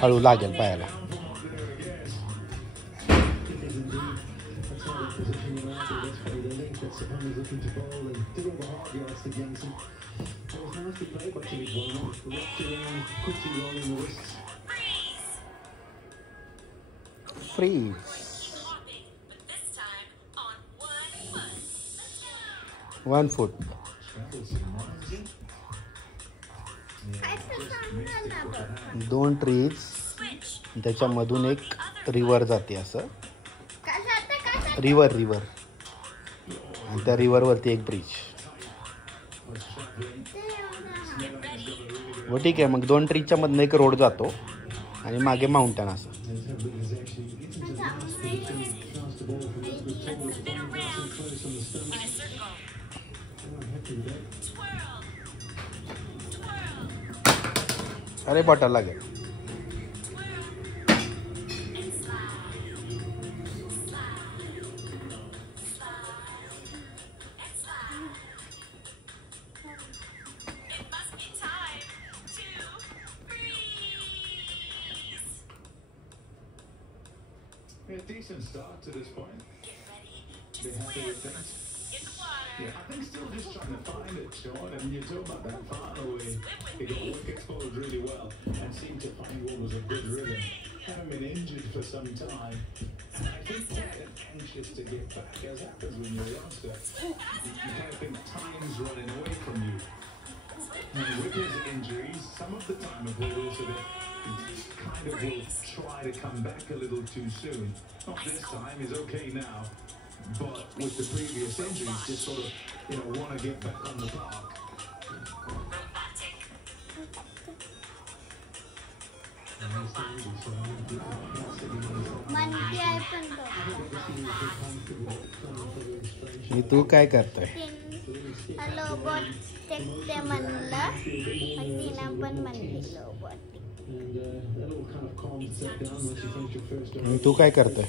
हळू लागेल पायाला. फ्रीज. 1 foot. दोन ट्रीज, त्याच्यामधून एक रिव्हर जाते असं. रिव्हर आणि त्या रिव्हरवरती एक ब्रिज. व ठीक आहे, मग 2 ट्रीजच्या मधनं एक रोड जातो आणि मागे माउंटन असं. अरे बॉटल लागेल. A decent start to this point. Be happy with things. Yeah, I think still just trying to find it, Sean. And you talk about that far away. He got wick exposed really well and seemed to find what was a good rhythm. Having been injured for some time, and I think quite anxious to get back, as happens when you're a youngster. You kind of think time's running away from you. And with his injuries, some of the time have been also that kind of will try to come back a little too soon. Not this time, he's okay now. But with the previous injuries, just sort of, want to get back on the park. तू काय करतोय? तू काय करतोय?